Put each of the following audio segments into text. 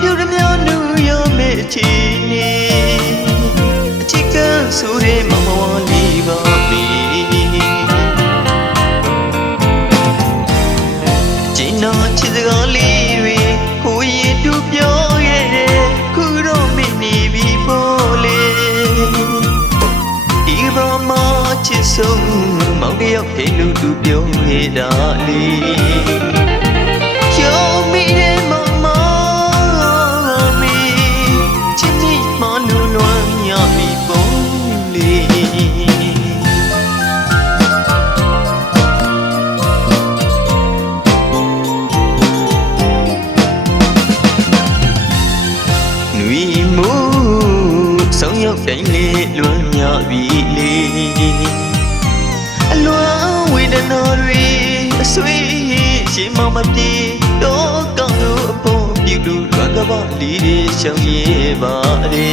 ပြုရမြောင်းနူရမဲ့အချင်းနေအချစ်ကဆိုတဲ့မမောလေးပါမေကျင်းတော်ချစ်စကားလေးတွေကိုရတူပြောခဲ့တယ်ခုတော့မနေပြီပေါ်လေဒီဘာမှချစ်ဆုံးမောင်တယောက်ထိန်လို့သူပြောခဲ့တာလေကျော်မိတဲ့မမမီချစ်မိမလူလွမ်းရပြီပေါ်လေဆောင်ရောက်တိုင်းလေးလွမ်းရပြီလေအလွမ်းဝေဒနာတွေအဆွေးရှင်းမမပြေတော့ကောင်းလို့အပေါ်ပြုလို့လွမ်းကပလေးတွေရှောင်ရပါလေ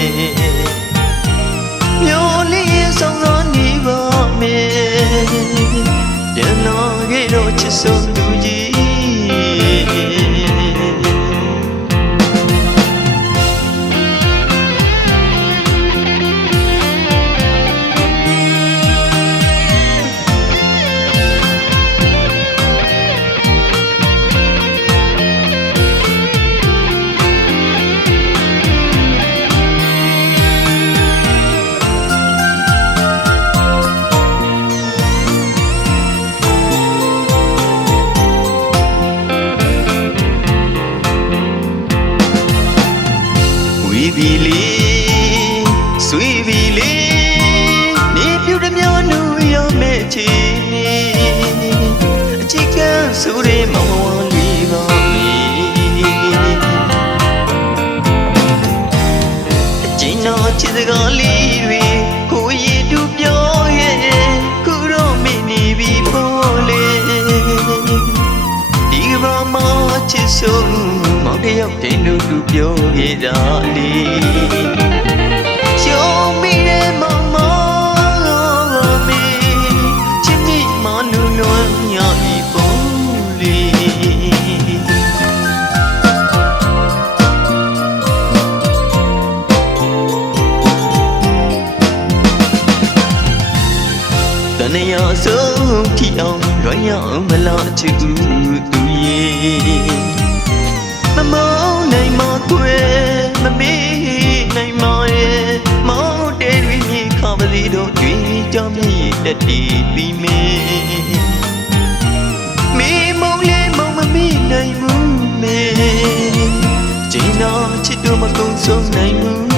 မျိုးလေးဆောင်သောနေပါမယ်ပြန်လာခဲ့တော့ချစ်ဆုံးသူကြီးဝီဘီလီဆွေဘီလီနေပြုရမြောင်းနူရမဲ့ချီနေအချစ်ကဆိုတဲ့မောင်လေးပါမေအကျဉ်းတော်ချစ်စကားလေးတွေကိုရတူပြောရဲ့ခုတော့မနေပြီပေါ်လေဒီဘာမှချစ်ဆုံးမောင်တယောက်ထိန်လို့သူပြောခဲ့တာလေကျော်မိတဲ့မမမီချစ်မိမလူလွမ်းရပြီပေါ်လေတန်ရဆုံးထီအောင်ရွမ်းရမလားချစ်သူရဲ့မမောင်းနိုင်မကွယ်မမေးနိုင်မရဲ့မောင်းတဲတွေမြေခါပစီတို့ကျွေးကြောင်းမြည်တက်တီပြီးမေမေမုံလေးမုံမမေးနိုင်ဘူးမေကျင်းတော်ချစ်တို့မကုန်းဆုံးနိုင်ဘူး